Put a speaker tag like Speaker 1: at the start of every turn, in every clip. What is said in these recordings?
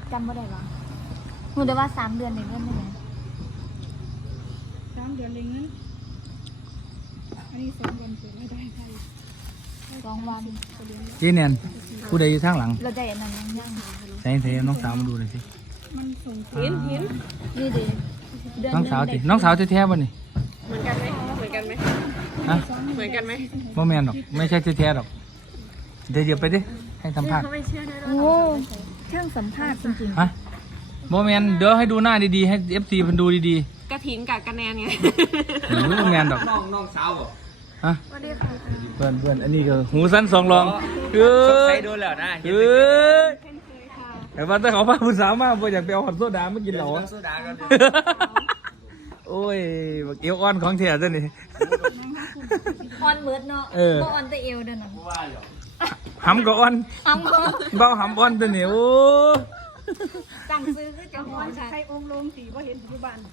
Speaker 1: จำไม่ได้หรอหนูได้ว่า3 เดือนในเงินได้ไหม
Speaker 2: 3 เดือนเลยเงินอันนี้2 วันเกิดไม่ได้ใคร
Speaker 1: 2 วัน
Speaker 3: จีเนียนผู้ใดอยู่ทางหลัง
Speaker 1: เราได้อันนั้นยัง
Speaker 3: ใส่เทน้องสาวมาดูหน่อยสิ
Speaker 2: มันส่ง
Speaker 4: เห็น
Speaker 1: นี่เด็ก
Speaker 3: น้องสาวสิน้องสาวแท้ๆป่ะนี่
Speaker 4: เหมือนกันไหมเหมือนกันไหม
Speaker 3: ฮะ
Speaker 4: เหมือนกันไหม
Speaker 3: บ่แมนหรอกไม่ใช่แท้ๆหรอกเดี๋ยวไปดิให้สัมภาษณ์
Speaker 4: เขาไม่เชื่อได้หรอ
Speaker 1: โอ้ช่างสัมภาษณ์จริง
Speaker 3: ฮะบ่แมนเดี๋ยวให้ดูหน้าดีๆให้ FC เพิ่นดูดี
Speaker 4: กระถินกับกระแนนไง
Speaker 3: ๆหรือบ่แมนดอกน้องสาวบ่ฮะ
Speaker 4: สวัสดีค่ะ
Speaker 3: เพื่อนอันนี้ก็หูสั้นสองรองเอ้ย
Speaker 5: ใส่โดนแล้วนะ
Speaker 3: เอ้ยแต่ว่าถ้าเขาพาผู้สาวมาบ่อยากไปเอาฮอตโซดามากินเหล้า
Speaker 5: โซดากัน
Speaker 3: โอ้ยบักเอวอ่อนของแท้ซะนี่
Speaker 1: ๆออนเมิดเนาะบ่ออนแต่เอวเด้อน่ะ
Speaker 3: หำก็อ่อน
Speaker 1: อ้ำก็
Speaker 3: เบ้าหำอ่อนตัวนี้โอ้
Speaker 1: สั่งซื้อคือจะฮ้อนค่ะ
Speaker 2: ใครองค์ลงสีว่าเห็นปัจจุบัน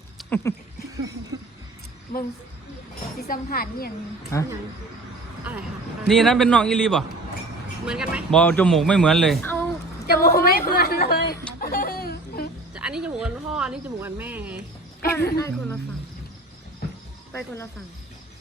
Speaker 1: มึงสิสัมภาษณ์อีหยัง
Speaker 3: ฮะ
Speaker 4: อะไรคะ
Speaker 3: นี่นั่นเป็นน้องอีลีบ่
Speaker 4: เหมือนกันไหม
Speaker 3: บ่จมูกไม่เหมือนเลย
Speaker 1: เอาจมูกไม่เหมือนเลย
Speaker 4: อันนี้จมูกวันพ่ออันนี้จมูกวันแม่ไงก็ได้คนละฝั่งไปคนละฝั่ง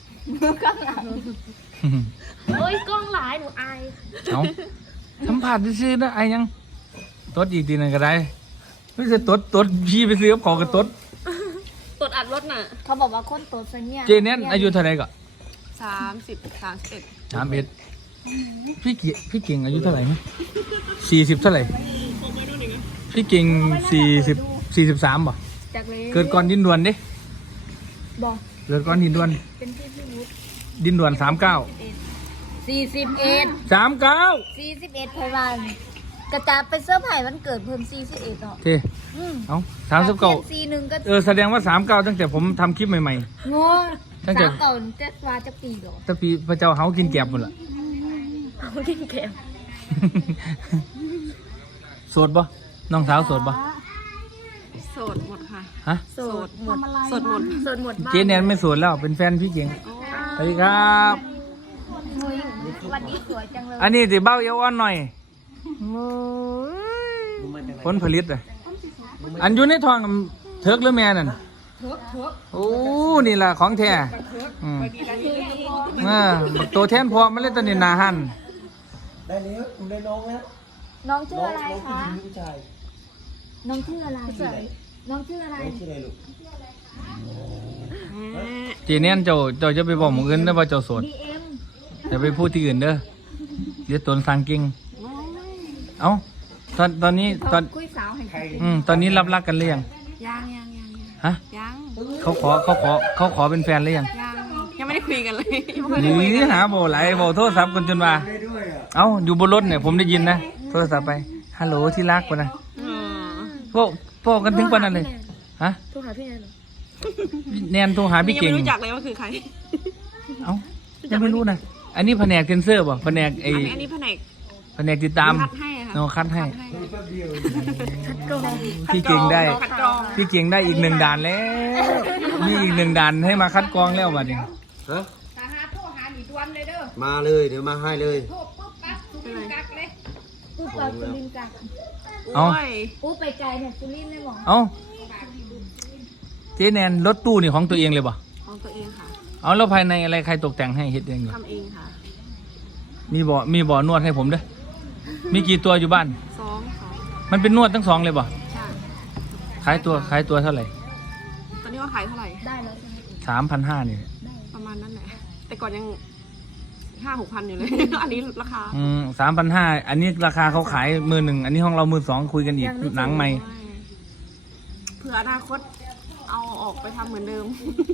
Speaker 4: โอ้ยกล้องหลายหนูอาย
Speaker 3: เอาสัมผัสซื่อๆนะไอ้ยังตดอีกทีนึงก็ได้ไม่ใช่ตดพี่ไปซื้อกับของกับตด
Speaker 4: ตรวจอัดรถน่ะ
Speaker 1: เขาบอกว่าคนโตซะเนี่ย
Speaker 3: เจเน็ตอายุเท่าไหร่ก็
Speaker 4: 30 31
Speaker 3: 31พี่เก่งอายุเท่าไหร่40เท่าไหร่พี่เก่ง43บ่
Speaker 1: จากเลย
Speaker 3: เกิดก่อนดินด่วนเด้
Speaker 1: บอก
Speaker 3: เกิดก่อนดินด่วน
Speaker 1: เป็นพี่วุฒิ
Speaker 3: ดินด่วน39
Speaker 1: 41
Speaker 3: 39
Speaker 1: 41พยาบาลกระจาไปเสื้อร์ไผ่วันเกิดเพิ่ม41เนาะ
Speaker 3: โอเคเอา39
Speaker 1: 41ก็
Speaker 3: แสดงว่า39ตั้งแต่ผมทำคลิปใหม่
Speaker 1: โง่
Speaker 3: ตั้งแต่
Speaker 1: สามเก่าจะว่าจะปีเหรอ
Speaker 3: ๆแต่ปีพระเจ้าเฮากินแกบหมดละ
Speaker 1: เขากินแก้ว
Speaker 3: โสดบ่น้องสาวโสดบ่
Speaker 4: โสดหมดค่ะ
Speaker 3: ฮะ
Speaker 1: โสดหมด
Speaker 4: โสดหมด
Speaker 1: โสดหมดบ้าน
Speaker 3: เจแนนไม่โสดแล้วเป็นแฟนพี่เก่ง
Speaker 4: โอ้
Speaker 3: สวัสดีครับ
Speaker 1: เฮ้ยวันนี้สวยจังเลย
Speaker 3: อันนี้สิเบ้าเอวอ่อนหน่อย
Speaker 1: โอ้ย
Speaker 3: ผลผลิตเลยอันอยู่ในท้องเถิกหรือแม่นั่นโอ้นี่ล่ะของแท้บักโตแทนพอมันเลยตอนนี้หนาหัน
Speaker 5: ได้แล้วผมได้น้องแล้ว
Speaker 1: น้องชื่ออะไรคะ
Speaker 5: ผู้ชาย
Speaker 1: น้องชื่ออะไรน้องชื่ออะไร
Speaker 5: น้องชื่ออะไรลูก
Speaker 3: เจแนนเจ้าจะไปบอกหมู่อื่นนะว่าเจ้าโสด
Speaker 1: BM
Speaker 3: อย่าไปพูดที่อื่นเด้อเดี๋ยวตนสังกิงเอ้าตอนนี้
Speaker 1: คุยสาวให้ใคร
Speaker 3: ตอนนี้รับรักกันหรือยัง
Speaker 4: ยัง
Speaker 3: ฮะ
Speaker 4: ยัง
Speaker 3: เขาขอเป็นแฟนหรือยัง
Speaker 4: ยังไม่ได้คุยกันเลยยังไม่
Speaker 3: ห
Speaker 4: ได้คุย
Speaker 3: นี
Speaker 4: กัน
Speaker 3: หาโบไหลโบโทรศัพท์กันจนว่าเอ้าอยู่บนรถเนี่ยผมได้ยินนะโทรศัพท์ไปฮัลโหลที่รักปะนะ
Speaker 4: อืม
Speaker 3: พ่อกันถึงปานนั้นเลยฮะ
Speaker 4: โทรหาพี่แนนเหรอ
Speaker 3: แนนโทรหาพี่
Speaker 4: ยัง
Speaker 3: เก่ง
Speaker 4: ไม่รู้จักเลยว่าคือใคร
Speaker 3: เอ้ายังไม่รู้นะอันนี้แผนกเซนเซอร์ป่ะแผนก
Speaker 4: อันนี้แผนก
Speaker 3: แผนกติดตาม
Speaker 4: คัดให้ค่ะ
Speaker 3: โนคัดให้
Speaker 1: คัดกรอง
Speaker 3: พี่เก่งได้
Speaker 4: คัดกรอง
Speaker 3: พี่เก่งได้อีก1 ด่านแล้วมีอีก1 ด่านให้มาคัดกรองแล้วบัดนี้
Speaker 5: ฮะ
Speaker 2: หาโทรหาหนีดวนเลยเด้อ
Speaker 5: มาเลยเดี๋ยวมาให้เลย
Speaker 2: โทรปุ๊บปั๊บทุกคนกักเลย
Speaker 1: ปุ๊บเราสุรินทร์จัก
Speaker 3: เอ้า
Speaker 4: โอ้ย
Speaker 1: ปุ๊บไปไกลเนี่ยสุรินทร์เลยหรอ
Speaker 3: เอ้าเจ๊แนนรถตู้นี่ของตัวเองเลยป่ะ
Speaker 4: ของตัวเองค่ะ
Speaker 3: เอาแล้วภายในอะไรใครตกแต่งให้เฮ็ดเองอยู่
Speaker 4: ทำเองค่ะ
Speaker 3: มีบ่อนวดให้ผมด้วยมีกี่ตัวอยู่บ้าน
Speaker 4: สอง
Speaker 3: มันเป็นนวดทั้ง2เลยป่ะ
Speaker 4: ใช่
Speaker 3: ขายตัวเท่าไหร่
Speaker 4: ตอนนี้ว่าขายเท่าไหร่
Speaker 1: ได้แล้วใช่ไหม
Speaker 3: 3,500นี่
Speaker 4: ประมาณนั้นแหละ แต่ก่อนยัง5-6 พันอยู่เลย อันนี้ราคา
Speaker 3: 3,500อันนี้ราคาเขาขาย11,000อันนี้ห้องเรา12,000คุยกันอีกหนังใหม่
Speaker 4: เผื่ออนาคตเอาออกไปทำเหมือนเดิม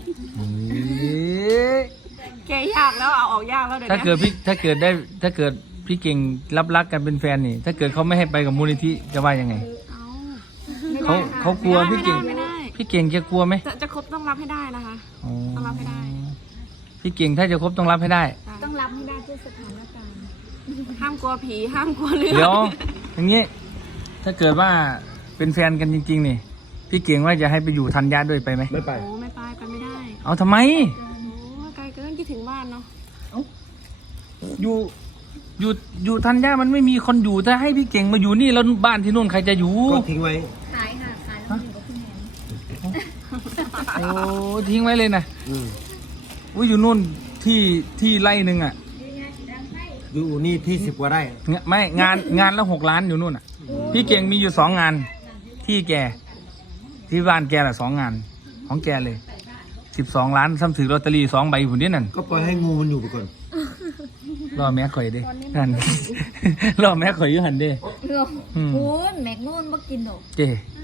Speaker 4: แกยากแล้วเอาออกยากแล้วเดี๋ยว
Speaker 3: ถ้า
Speaker 4: นี้
Speaker 3: เกิดพี่เก่งรับรักกันเป็นแฟนนี่ ถ้าเกิดเขาไม่ให้ไปกับมูลนิธิจะว่ายังไง เขากลัวพี่เก่ง
Speaker 4: ไม่ได้
Speaker 3: พี่เก่งจะกลัวไหม
Speaker 4: จะครบต้องรับให้ได้นะคะ
Speaker 3: อ๋อ
Speaker 4: ต้องรับให้ได้
Speaker 3: พี่เก่งถ้าจะคบต้องรับให้ได้
Speaker 1: ต้องรับให้ได้ด้วยสถานการณ์
Speaker 4: ห้ามกลัวผีห้ามกลัวเลือด
Speaker 3: เดี๋ยวอย่างนี้ ถ้าเกิดว่าเป็นแฟนกันจริงๆนี่พี่เก่งว่าจะให้ไปอยู่ทันญาด้วยไปไหม
Speaker 5: ไม่ไป
Speaker 4: โอ้ไม่ไปไม่ได้
Speaker 3: เอาทำไม
Speaker 4: โอ้ไกลเกินคิดถึงบ้านเนาะ
Speaker 3: อยู่อยู่ธัญญามันไม่มีคนอยู่ถ้าให้พี่เก่งมาอยู่นี่แล้วบ้านที่นู่นใครจะอยู่
Speaker 5: ก็ทิ้งไว้
Speaker 1: ขายค่ะขายแล้วอยู่กับพี่แหนม
Speaker 3: โอ้ทิ้งไว้เลยนะ
Speaker 5: อืม
Speaker 3: อุ้ยอยู่นู่นที่ไร่หนึ่งอ่ะ
Speaker 5: อยู่นี่ที่10 กว่าไร่
Speaker 3: ไม่งานละ6 ล้านอยู่นู่นอ่ะ พี่เก่งมีอยู่2 งาน ที่แกที่บ้านแกละ2 งานของแกเลย12 ล้านซ้ำถือลอตเตอรี่2 ใบผุนนี่นั่น
Speaker 5: ก็ปล่อยให้งูมันอยู่ไปก่อน
Speaker 3: รอแม่ข่อยดินั่น รอแม่ข่อยอยู่หันดิ อืม
Speaker 1: พูนแม็กนู่นบ่กินหรอก
Speaker 3: เจ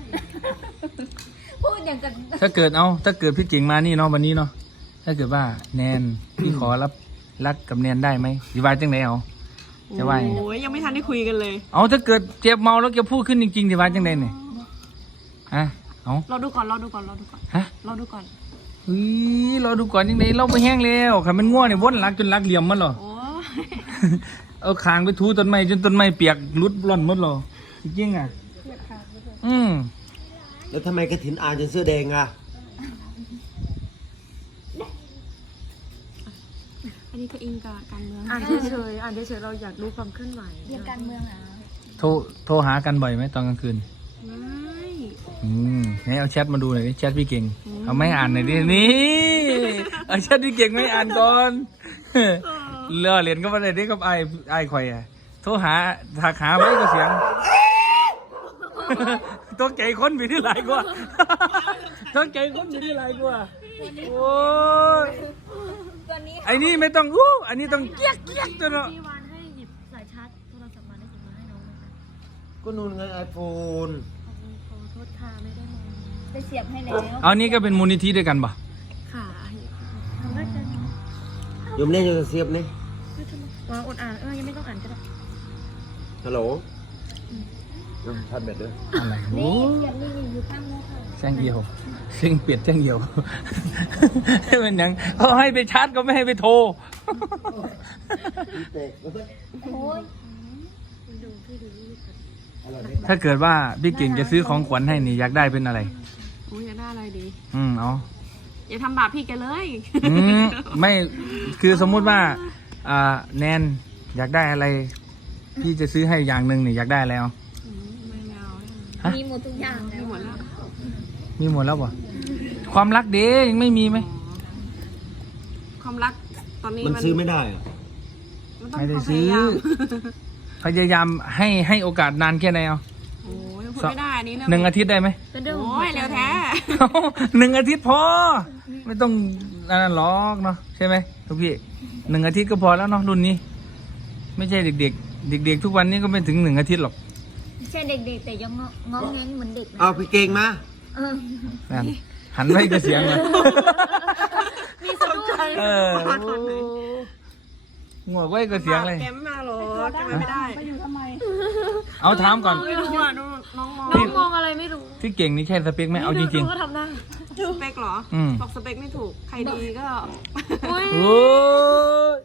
Speaker 1: พูดอย่างกัน
Speaker 3: ถ้าเกิดพี่เก่งมานี่เนาะวันนี้เนาะถ้าเกิดว่าแนนพี่ขอรักกับแนนได้ไหมอยู่ว่าจังไหนเอาจะว่ายังไง
Speaker 4: โอ้ยยังไม่ทันได้คุยกันเลย
Speaker 3: เอาถ้าเกิดเจ็บเมาแล้วแกพูดขึ้นจริงๆจะว่าจังไหนเนี่ยฮะเอา
Speaker 4: รอดูก่อน
Speaker 3: ฮะ
Speaker 4: รอดูก่อน
Speaker 3: เฮ้ยเราดูก่อนยังไงเราไปแห้งแล้วขันมันง่วงเนี่ยวนรักจนรักเหลี่ยมมันเหรอ
Speaker 4: โอ้ย
Speaker 3: เอาคางไปถูต้นไม้จนต้นไม้เปียกรุดร่อนหมดเหรอจริงๆอ่ะอืม
Speaker 5: แล้วทำไมกระถินอ่านจนเสื้อแดงอ่ะ
Speaker 4: อันนี้ก็อิงกับการเมืองอ่านเฉยๆเราอยากรู้ความเคลื่อนไหว
Speaker 1: เรื่องการเมืองอ่ะ
Speaker 3: โทรหากันบ่อยไหมตอนกลางคืน
Speaker 4: ไม่
Speaker 3: ไหนเอาแชทมาดูหน่อยดิแชทพี่เก่งเอาไม่อ่านหน่อยดินี่เอาแชทพี่เก่งไม่อ่านก่อนเล่อเรียนก็มาเลยดิกับไอ้ข่อยอ่ะโทรหาถักหาไม่ก็เสียง ตัวใจคนมีที่หลายกว่า ตัวใจคนมีที่หลายกว่าโอ้ย
Speaker 1: ตัวนี้
Speaker 3: ไอ้นี่ไม่ต้องอันนี้ต้องเกียกตัวเนาะ
Speaker 1: พี่วานให้หยิบสายชาร์จโทรศัพท์มาได้หยิบมาให้น้องนะคะ
Speaker 5: ก็นู่นไงไอโฟน
Speaker 1: ขอโทษค่ะไม่ได้มองไปเสียบให้แล้ว
Speaker 3: เอานี่ก็เป็นมูลนิธิด้วยกันป่ะ
Speaker 4: ค่ะ
Speaker 1: ทำได้กัน
Speaker 5: ยมเล่นจะเสียบนี่
Speaker 4: ว่าอดอ่านยังไม่ต้องอ่านก็ได้
Speaker 5: ฮัลโหลทัดเบ็ดด้วย
Speaker 3: อะไร
Speaker 1: นี่
Speaker 3: โอ้
Speaker 1: เสียบนี่อยู่ข้างโน้นค่ะ
Speaker 3: แจ้งเดียวเสียงเปลี่ยนแจ้งเดียว ให้มันยังเขาให้ไปชาร์จก็ไม่ให้ไปโทร
Speaker 1: โอ้ย
Speaker 3: ถ้าเกิดว่าพี่เก่งจะซื้อของขวัญให้นี่อยากได้เป็นอะไร
Speaker 4: โอ้ยอยากได้อะไรดี
Speaker 3: เอา
Speaker 4: อย่าทำบาปพี่แกเลย
Speaker 3: ไม่คือสมมุติว่าแนนอยากได้อะไร พี่จะซื้อให้อย่างหนึ่งนี่อยากได้อะไรเอา
Speaker 4: ไม่เอา
Speaker 3: ฮะ
Speaker 1: มีหมดทุกอย่าง
Speaker 4: มี
Speaker 1: แล้ว
Speaker 4: หมดแล้ว
Speaker 3: มีหมดแล้วป่ะความรักเด้ยังไม่มีไหม
Speaker 4: ความรักตอนนี้
Speaker 5: มันซื้อไม่ได้อะ
Speaker 4: มันต้อง
Speaker 3: ไม่ได้
Speaker 4: ความพ
Speaker 3: ซื้อ
Speaker 4: ยายาม
Speaker 3: พยายามให้โอกาสนานแค่ไหนเอา
Speaker 4: โอ้ยพูดไม่ได้อันนี้เรื่อง
Speaker 3: 1 อาทิตย์ได้ไหม
Speaker 1: เป็นเรื่องของ
Speaker 4: โอ้ยเร็วแท้
Speaker 3: 1 อาทิตย์พอ ไม่ต้องนั่นหรอกเนาะใช่ไหมทุกพี่1 อาทิตย์ก็พอแล้วเนาะรุ่นนี้ ไม่ใช่เด็กๆทุกวันนี้ก็ไม่ถึง1 อาทิตย์หรอก
Speaker 1: ไม่ใช่เด็กๆแต่ยังงองแงงเหมือนเด็กนะ
Speaker 5: เอาพี่เก่งมา
Speaker 1: เออ
Speaker 3: นั่นหันไปก็เสียงเลย
Speaker 1: มีสะดุ้ง
Speaker 3: งัวไว้ก็เสียงเลย
Speaker 4: แกไม่มาหรอกแกมาไม่ได้
Speaker 2: มาอยู่ทำไม
Speaker 3: เอาถามก่อน
Speaker 4: ไม่รู้อ่ะน้องมอง
Speaker 3: พี่
Speaker 1: มองอะไรไม่รู้
Speaker 3: ที่เก่งนี่ใช่สเปคไหมเอาจริง
Speaker 4: ก็ทำได้สเปคเหรอ
Speaker 3: อืม
Speaker 4: บอกสเปคไม่ถูก ใครดีก็
Speaker 3: ๆโอ้ย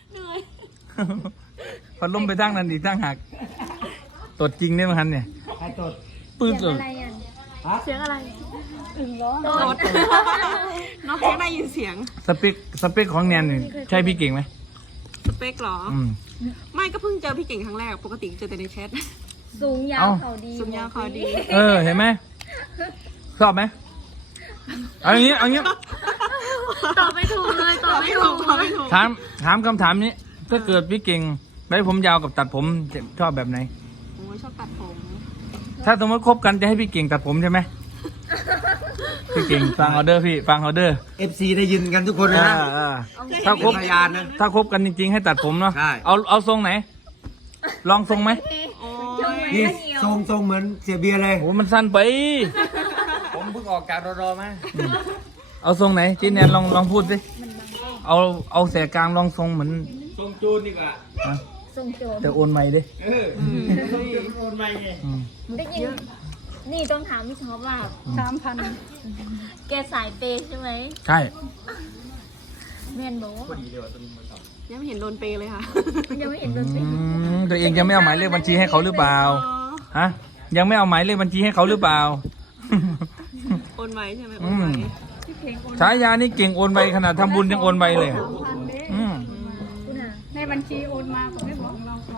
Speaker 3: พัดลมไปทางนั้นอีกทางหักตดจริงเนี่ยมันหันเนี่ย
Speaker 5: ใครตด
Speaker 3: ปื้น
Speaker 1: เสีย
Speaker 3: สุ
Speaker 1: ง
Speaker 3: ด
Speaker 1: อะไรอ่ะ
Speaker 4: เสียงอะไร
Speaker 2: อึ่งร้อง
Speaker 4: โดดน้องเสียงได้ยินเสียง
Speaker 3: สเปคของแนนนี่ใช่พี่เก่งไหม
Speaker 4: สเปคเหรอ
Speaker 3: อืม
Speaker 4: ไม่ก็เพิ่งเจอพี่เก่งครั้งแรก ปกติเจอแต่ในแชท
Speaker 1: สูงยาว
Speaker 3: เอ้า
Speaker 1: เขาดี
Speaker 4: สุญญาคอดี
Speaker 3: เห็นไหมชอบไหมเอาอย่างนี้
Speaker 1: ตอบไม่ถูกเลยตอบไม่ถูก
Speaker 4: ตอบไม่ถูก
Speaker 3: ถามคำถามนี้ ถ้าเกิดพี่เก่งไว้ผมยาวกับตัดผมชอบแบบไหน
Speaker 4: โอ้ยชอบตัดผม
Speaker 3: ถ้าสมมติคบกันจะให้พี่เก่งตัดผมใช่ไหมพี่เก่งฟังออเดอร์พี่ฟังออเดอร์
Speaker 5: FC ได้ยินกันทุกคนเลยนะ
Speaker 3: ถ้าคบ
Speaker 5: พยานนะ
Speaker 3: ถ้าคบกันจริงๆให้ตัดผมเนาะ
Speaker 5: ใช่
Speaker 3: เอาทรงไหน ลองทรงไหม
Speaker 4: โอ้
Speaker 5: นี่
Speaker 4: ย
Speaker 5: ทรงเหมือนเสียเบียร์เลย
Speaker 3: โหมันสั้นไป
Speaker 5: ผมเพิ่งออกจากรอมา
Speaker 3: เอาทรงไหนจีแนนลองพูดสิเอาแสกกลางลองทรงเหมือน
Speaker 5: ทรงจูนดีกว่า
Speaker 3: อ่ะ
Speaker 1: ทรงโจร
Speaker 3: แต่โอนใหม่ดิ
Speaker 5: โอนไม่ไง
Speaker 3: อืม
Speaker 1: ได้ยินนี่ต้องถามพี่ท็อปว่า
Speaker 2: 3,000
Speaker 1: แกสายเปย์ใช่ไหม
Speaker 3: ใช่
Speaker 1: แม่นบอกว่า
Speaker 4: ยังไม่เห็นโดนเปย์เลยค่ะ
Speaker 1: ยังไม่เห็นโดนเป
Speaker 3: อื
Speaker 1: ย์
Speaker 3: มตัวเองยังไม่เอาหมายเลขบัญชีให้เขาหรือเปล่าฮะยังไม่เอาหมายเลขบัญชีให้เขาหรือเปล่า
Speaker 4: โอนไว้ใช่ไหมโอนไว้
Speaker 2: พี่เพลงโอน
Speaker 3: ฉายานี่เก่งโอนไวขนาดทำบุญยังโอนไวเลย
Speaker 2: 3,000เด้
Speaker 3: อืม
Speaker 1: คุณอ่ะ
Speaker 2: ในบัญชีโอนมาผมไม่บอกเรา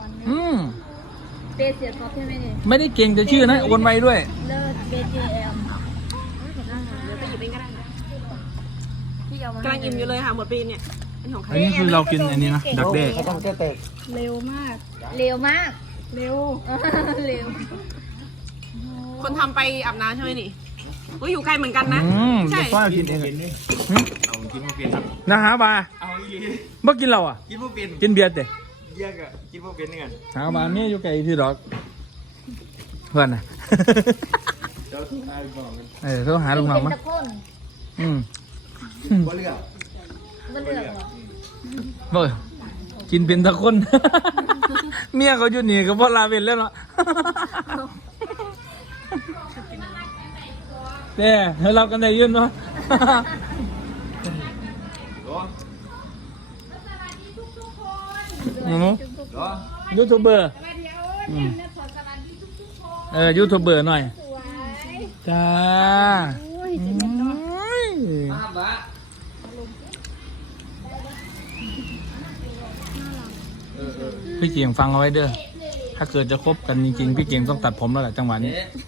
Speaker 1: เบสเสียท็อปใช่ไหมเนี่ย
Speaker 3: ไม่ได้เก่งแต่ชื่อนะโอนไวด้วย
Speaker 1: เลิศ BJM
Speaker 4: เดี๋ยวไปหยิบเองก็ได้นะ
Speaker 1: พี่เอามาก
Speaker 4: ำลังอิ่มอยู่เลยค่ะหมดปีเนี่ยอันนี้ของใคร
Speaker 3: อันนี้คือเรากินอันนี้นะดักแด้
Speaker 5: เขาต้องแก้แตก
Speaker 2: เร็วมาก
Speaker 1: เร็วมาก
Speaker 2: เร็ว
Speaker 1: เร็ว
Speaker 4: คนทำไปอาบน้ำใช่ไหมนี่อุ้ยอยู่ไกลเหมือนกันนะ
Speaker 3: เดี๋ยวพ่อกินเอง
Speaker 5: เอากินพวกเป็น
Speaker 3: นะฮะบา
Speaker 5: เอาอีก
Speaker 3: เมื่อกินเราอ่ะ
Speaker 5: กินพวกเป็น
Speaker 3: กินเบียร์เตะ
Speaker 5: เยี่ยกอะกินพวกเป็นนี่กัน
Speaker 3: หาบาเนี่ยอยู่ไกลที่ดอกเพื่อนนะ
Speaker 5: เจ้าทุกข์อายบอกกัน
Speaker 3: เขาหาลุงน้อง
Speaker 1: เป็น
Speaker 3: มั้ย
Speaker 1: ตะคน
Speaker 5: บ่เลือก
Speaker 1: มันเลือกเหรอ
Speaker 3: เฮ้ยกินเป็นตะคน เมียเขาอยู่นี่ก็เพราะลาเวนแล้วเนาะ เนี่ยให้เรากันได้ยืนเนาะ
Speaker 5: รอ
Speaker 3: หนู
Speaker 5: รอ
Speaker 3: ยูทูบเบอร์ยูทูบเบอร์หน่อยจ้า
Speaker 5: มาบะ
Speaker 3: พี่เกียงฟังเอาไว้เด้อถ้าเกิดจะคบกันจริงๆพี่เกียงต้องตัดผมแล้วแหละจังหวะนี้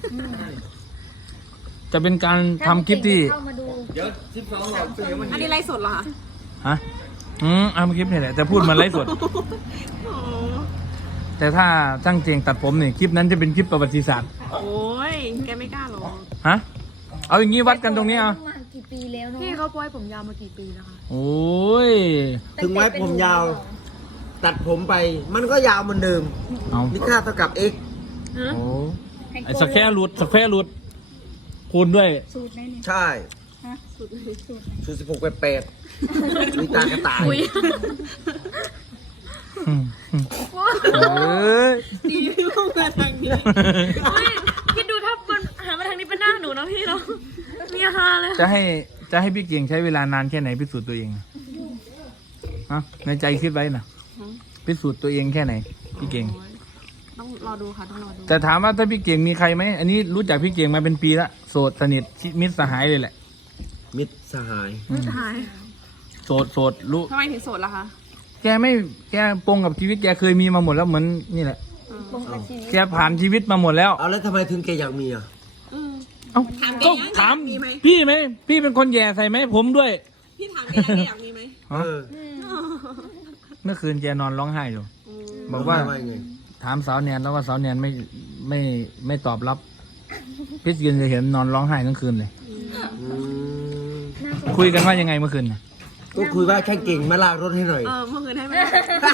Speaker 3: จะเป็นการทำคลิปที่
Speaker 1: เข้ามาดู
Speaker 5: เดี๋ยว12หลอกเปรี้ยวมัน
Speaker 4: อันนี้ไลฟ์สดเหรอคะ
Speaker 3: ฮะเอาคลิปนี่แหละแต่พูดมันไร้สด
Speaker 4: โอ้
Speaker 3: แต่ถ้าช่างเจียงตัดผมเนี่ยคลิปนั้นจะเป็นคลิปประวัติศาสตร์
Speaker 4: โอ้ยแกไม่กล้าหรอก
Speaker 3: ฮะเอาอย่างนี้วัดกันตรงนี้เอา
Speaker 1: มากี่ปีแล้วเนาะ
Speaker 4: พี่เขาปล่อยผมยาวมากี่ปีแล้วคะ
Speaker 3: โอ้ย
Speaker 5: ถึงไว้ผมยาว ตัดผมไป มันก็ยาวเหมือนเดิม
Speaker 3: เอา
Speaker 5: นี่ค่าเท่ากับ x
Speaker 3: โอ้ไอ้สักแค่หลุดสักแค่หลุดคูณด้วย
Speaker 2: สูตรไหนเนี่ย
Speaker 5: ใช่
Speaker 2: ฮะสูตร
Speaker 5: สูตร16ไป8มีตากระต่าย
Speaker 3: เอ้ย
Speaker 4: ดีพี่พวกเงินทางนี้คิดดูถ้ามันหามาทางนี้เป็นหน้าหนูนะพี่เนาะมีฮาเลย
Speaker 3: จะให้พี่เกียงใช้เวลานานแค่ไหนพิสูจน์ตัวเองฮะในใจคิดไว้นะพิสูจน์ตัวเองแค่ไหนพี่เกียง
Speaker 4: ต้องรอดูค่ะต้องรอดู
Speaker 3: แต่ถามว่าถ้าพี่เกียงมีใครไหมอันนี้รู้จักพี่เกียงมาเป็นปีละโสดสนิทมิตรสหายเลยแหละ
Speaker 5: มิตรสหาย
Speaker 4: หาย
Speaker 3: โสดรู้
Speaker 4: ทำไมถึงโสดล่ะคะ
Speaker 3: แกปรงกับชีวิตแกเคยมีมาหมดแล้วเหมือนนี่แหละ
Speaker 1: ลงกับชีวิต
Speaker 3: แกผ่านชีวิตมาหมดแล้ว
Speaker 5: เอาแล้วทำไมถึงแกอยากมีอ่ะ
Speaker 3: เอ้า
Speaker 4: ถามแก
Speaker 3: ก็
Speaker 4: ยัง
Speaker 3: ถาม
Speaker 4: มีไหม
Speaker 3: พี่ไหมพี่เป็นคนแย่ใส่ไหมผมด้วย
Speaker 4: พี่ถามแกยังแกอยากมีไหม
Speaker 3: ฮะ
Speaker 5: เออ
Speaker 3: เมื่อคืนแกนอนร้องไห้อยู่ บอกว่า
Speaker 5: ไไง
Speaker 3: ถามสาวแนนแล้วว่าสาวแนนไม่ตอบรับพี่ยืนจะเห็นนอนร้องไห้ทั้งคืนเลย
Speaker 5: อืม
Speaker 3: คุยกันว่ายังไงเมื่อคืนน่ะ
Speaker 5: ก็คุยว่าแค่เก่งมาลากรถให้หน่อย
Speaker 4: เมื่อคืนให้ไหม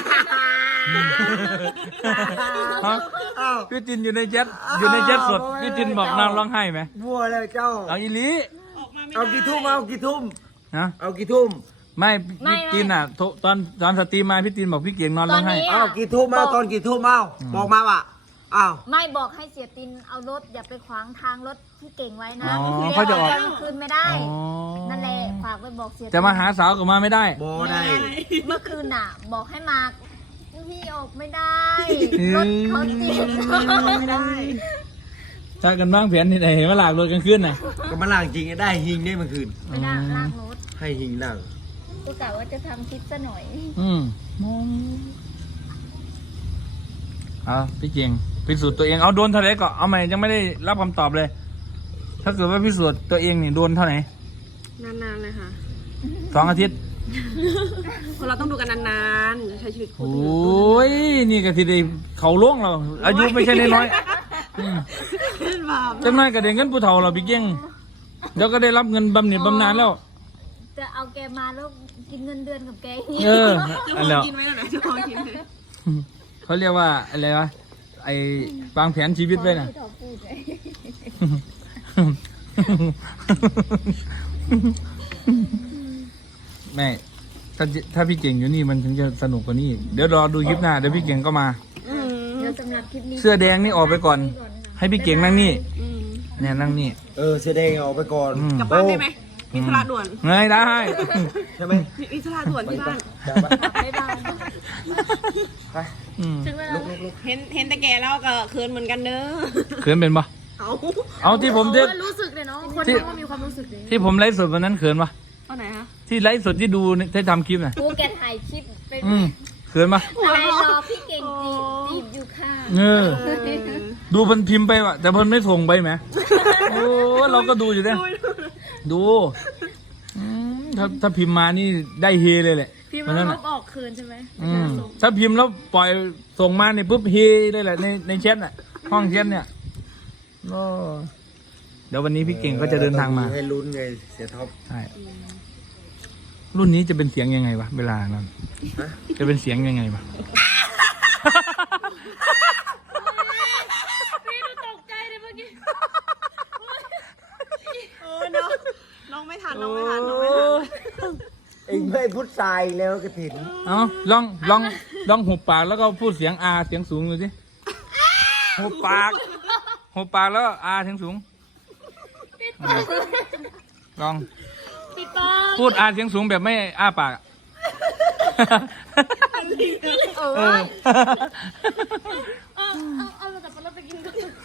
Speaker 3: ฮะ
Speaker 5: อ้าว
Speaker 3: พี่จินอยู่ในแชทสดพี่จินบอกนอนร้องไห้ไหม
Speaker 5: บัวเลยเจ้า
Speaker 3: เอาอีหลี
Speaker 5: เอากี่ทุ่มเอากี่ทุ่ม
Speaker 3: นะ
Speaker 5: เอากี่ทุ่ม
Speaker 3: ไม่พี่จินอ่ะตอนสตรีมมาพี่จินบอกพี่เกียงนอนร้องไห้
Speaker 5: เอากี่ทุ่มเอาตอนกี่ทุ่มเอาบอกมาว่ะอ้าว
Speaker 1: ไม่บอกให้เสียตินเอารถอย่าไปขวางทางรถที่เก่งไว้นะ
Speaker 3: อ๋อ
Speaker 1: มื่
Speaker 3: เขาจะออก
Speaker 1: กลางคืนไม่ได้
Speaker 3: อ๋อ
Speaker 1: นั่นแหละฝากไปบอกเสียติน
Speaker 3: จะมาหาสาวก็มาไม่ได้
Speaker 5: บอได้
Speaker 1: เมื่อคืนน่ะ บอกให้มาพี่ออกไม่ได้ รถเขาติดไม่ได้
Speaker 3: ถ้ากันบ้างแผนที่ไหนเห็นว่าหลากรถกันขึ้นน่ะ
Speaker 5: ก็มาล่างจริงได้หิงได้เมื่อคืน
Speaker 1: ไม่ได้ลากรถ
Speaker 5: ให้หิงล่าง
Speaker 1: ก็กะว่าจะทำคลิปซะหน่อย
Speaker 3: พี่เกียงพิสูจน์ตัวเองเอาโดนเท่าไหร่ก็เอาใหม่ยังไม่ได้รับคำตอบเลย ถ้าเกิดว่าพิสูจน์ตัวเองนี่โดนเท่าไหร่
Speaker 4: นานๆเลยค่ะ
Speaker 3: 2 อาทิตย์
Speaker 4: คนเราต้องดูกันนานๆใช้ชีวิตคู่
Speaker 3: โอ้ยนี่ก็ทีเดียวเขาล่วงเราอายุไม่ใช่น้อย
Speaker 4: ขึ้นมา
Speaker 3: ๆจังน้อยก็ได้เงินผู้เฒ่าเราพี่เกียงเดี๋ยวก็ได้รับเงินบำเหน็จบำนาญแล้ว
Speaker 1: จะเอาแกมาแล้วกินเงินเดือนกับแก
Speaker 3: เออ
Speaker 4: จะ
Speaker 3: อัน
Speaker 4: พ
Speaker 3: แล้
Speaker 4: อ
Speaker 3: ว
Speaker 4: กินไหมล่ะจะพอกินไหม
Speaker 3: เขาเรียกว่าอะไรวะไอ้วางแผนชีวิตไว้น่ะ
Speaker 1: ที่เขาพูดเลย
Speaker 3: แม่ถ้าพี่เก่งอยู่นี่มันถึงจะสนุกกว่านี้ เดี๋ยวรอดูคลิปหน้าเดี๋ยวพี่เก่งก็มา
Speaker 1: เดี๋ยวสำหรับคลิปนี้
Speaker 3: เสื้อแดงนี่ออกไปก่อน ให้พี่เก่งนั่งนี่เนี่ยนั่งนี่
Speaker 5: แสดงออกไปก่อน
Speaker 4: กลับบ้านได้ไหมมีธุระด่วน
Speaker 3: เงยได้
Speaker 5: ใช่ไหม
Speaker 4: มีธุระด่วนที่บ้าน
Speaker 1: บ๊ายบาย
Speaker 3: อืม
Speaker 1: ถึงเวลา
Speaker 4: เห็นแต่แกแล้วก็เขินเหมือนกันเด้อ
Speaker 3: เขินเป็นปะ
Speaker 4: เอา
Speaker 3: เอาที่ผม
Speaker 1: รู้สึกเลยเนาะคน
Speaker 3: ที่
Speaker 1: เราก็มีความรู้สึกเลย
Speaker 3: ที่ผมไลฟ์สดวันนั้นเขินปะ
Speaker 4: เอาไหนฮะ
Speaker 3: ที่ไลฟ์สดที่ดูที่ทำคลิปน่ะ
Speaker 1: กูแกถ่ายคลิปไป
Speaker 3: เขินปะ
Speaker 1: อะไรรอพี่เก่งจีบอยู่ค่ะ
Speaker 3: ดูเพิ่นพิมพ์ไปว่ะแต่เพิ่นไม่ส่งไปไหมโอ้เราก็ดูอยู่เนี่ยดูถ้าพิมพ์มานี่ได้เฮเลยแหละ
Speaker 1: พี่
Speaker 3: วัน
Speaker 1: มา
Speaker 3: นั้น
Speaker 1: ล
Speaker 3: น่ะ
Speaker 1: บออกคืนใช่ไหม
Speaker 3: ถ้าพิมพ์แล้วปล่อยส่งมาเนี่ยปุ๊บเฮเลยแหละในแชทน่ะห้องแชทเนี่ยโอ้เดี๋ยววันนี้พี่เก่งก็จะเดินทางมา
Speaker 5: ให้ลุ้นไงเสียท็อป
Speaker 3: ใช่รุ่นนี้จะเป็นเสียงยังไงวะเวลานั้นจะเป็นเสียงยังไงวะ
Speaker 1: พี่ดูตกใจเลยเมื่อกี้
Speaker 4: โอ้น้องไม่ทันน้องไม่ทัน
Speaker 5: เองไม่พูดทรายแล้วกระถิน
Speaker 3: เอาลองหุบปากแล้วก็พูดเสียงอาเสียงสูงดูสิหุบปากแล้วอาเสียงสูงลอง
Speaker 1: ปิดปาก
Speaker 3: พูดอาเสียงสูงแบบไม่อ้าปากอะ
Speaker 1: เอาแต่ปลาไปกินกัน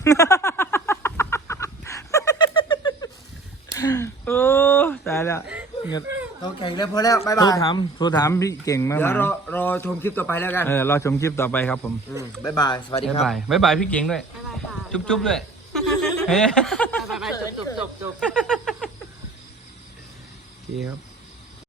Speaker 3: โอ้ตายแล้วเงิน
Speaker 5: เราแข่งแล้วพอแล้วบ๊าย
Speaker 3: โทร
Speaker 5: บาย
Speaker 3: ถามพี่เก่งมาก
Speaker 5: เดี๋ยวรอชมคลิปต่อไปแล้วกัน
Speaker 3: รอชมคลิปต่อไปครับผม
Speaker 5: บ๊ายบายสวัสดี
Speaker 3: บ๊าย
Speaker 5: ครับ
Speaker 3: บายบ๊ายบายพี่เก่งด้วย
Speaker 4: บ๊ายบายค่ะ
Speaker 3: จุ๊บด้วยเฮ้ย
Speaker 4: บ๊ายบายจบ
Speaker 3: โอเคครับ